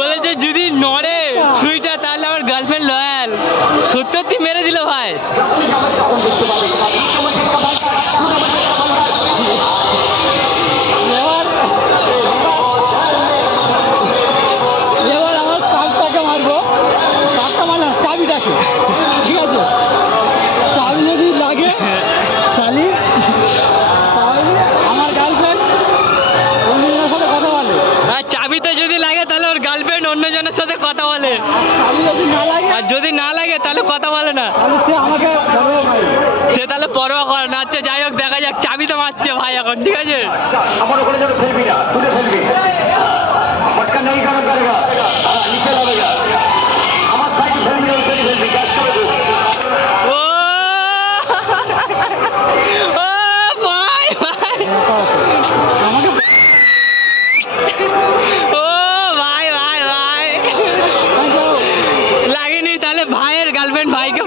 বলেছে যদি নড়ে ছুরিটা তাহলে আমার গার্লফ্রেন্ড লয়াল। সত্যি মেরে দিল ভাই। এবার আমার কাকটাকে মারবো, কাকটা মানে চাবিটাকে, ঠিক আছে? চাবি যদি লাগে তাহলে আমার গার্লফ্রেন্ড অন্যজনের সাথে কথা বলে। আর চাবিতে যদি লাগে তাহলে ওর গার্লফ্রেন্ড অন্যজনের সাথে কথা বলে। চাবি যদি না লাগে, আর যদি না লাগে তাহলে কথা বলে না, তাহলে সে আমাকে পরোয়া করে। সে তাহলে পরোয়া করে না। আচ্ছা যাই হোক, দেখা যাক। চাবি তো মারছে ভাই এখন, ঠিক আছে? আমার ওখানে যেন ফেলবি না, তুলে ফেলবি, পটকা নেই কারণ করেগা, নিচে লাগেগা, আমার সাইকেল ফেলবি, ওই ফেলবি, গ্যাস করে দে। ও ও ভাই ভাই, আমাকে ও ভাই ভাই ভাই, লাগেনি তাহলে ভাইয়ের গার্লফ্রেন্ড ভাইকে